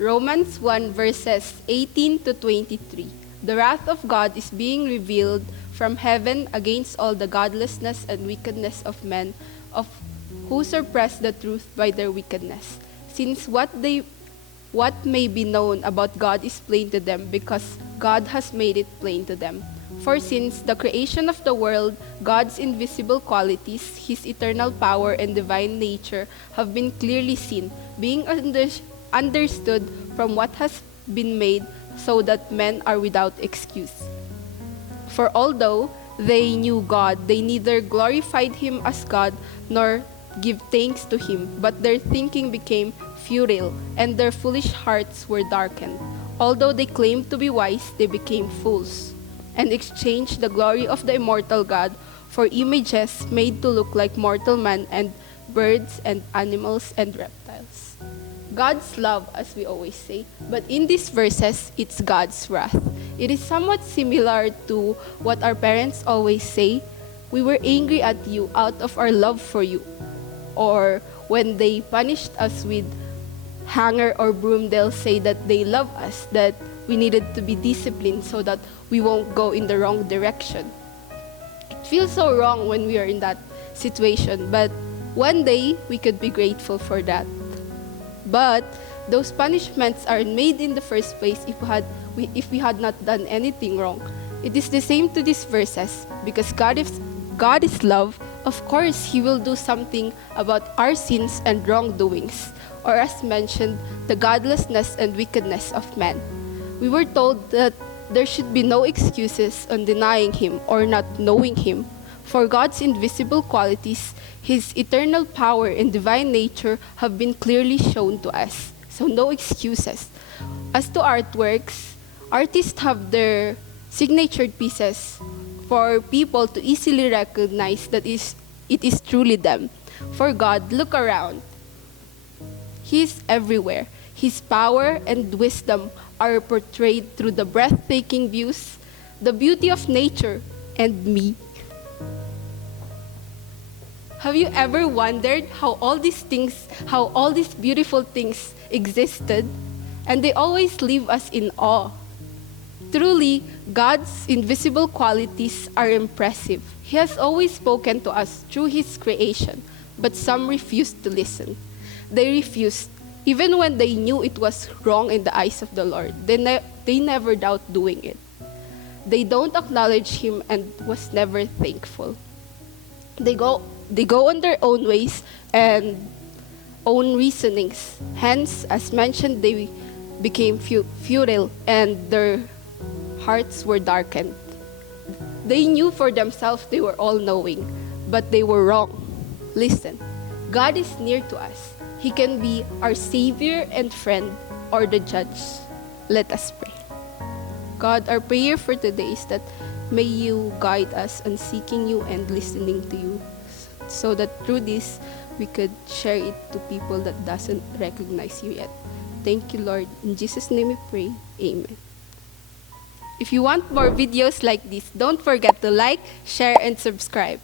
Romans 1 verses 18 to 23. The wrath of God is being revealed from heaven against all the godlessness and wickedness of men, of who suppress the truth by their wickedness. Since what may be known about God is plain to them, because God has made it plain to them. For since the creation of the world, God's invisible qualities, His eternal power and divine nature have been clearly seen, being understood from what has been made, so that men are without excuse. For although they knew God, they neither glorified Him as God nor give thanks to Him, but their thinking became futile, and their foolish hearts were darkened. Although they claimed to be wise, they became fools, and exchanged the glory of the immortal God for images made to look like mortal man and birds and animals and reptiles. God's love, as we always say, but in these verses, it's God's wrath. It is somewhat similar to what our parents always say, "We were angry at you out of our love for you." Or when they punished us with hanger or broom, they'll say that they love us, that we needed to be disciplined so that we won't go in the wrong direction. It feels so wrong when we are in that situation, but one day we could be grateful for that. But those punishments are made in the first place if we had not done anything wrong. It is the same to these verses, because God is love. Of course, He will do something about our sins and wrongdoings, or as mentioned, the godlessness and wickedness of man. We were told that there should be no excuses on denying Him or not knowing Him. For God's invisible qualities, His eternal power and divine nature have been clearly shown to us. So no excuses. As to artworks, artists have their signatured pieces for people to easily recognize that it is truly them. For God, look around. He is everywhere. His power and wisdom are portrayed through the breathtaking views, the beauty of nature, and me. Have you ever wondered how all these beautiful things existed? And they always leave us in awe. Truly, God's invisible qualities are impressive. He has always spoken to us through His creation, but some refused to listen. They refused, even when they knew it was wrong in the eyes of the Lord. They never doubt doing it. They don't acknowledge Him and was never thankful. They go on their own ways and own reasonings. Hence, as mentioned, they became futile and their hearts were darkened. They knew for themselves they were all-knowing, but they were wrong. Listen, God is near to us. He can be our Savior and friend or the judge. Let us pray. God, our prayer for today is that may You guide us on seeking You and listening to You, so that through this, we could share it to people that doesn't recognize You yet. Thank You, Lord. In Jesus' name we pray. Amen. If you want more videos like this, don't forget to like, share, and subscribe.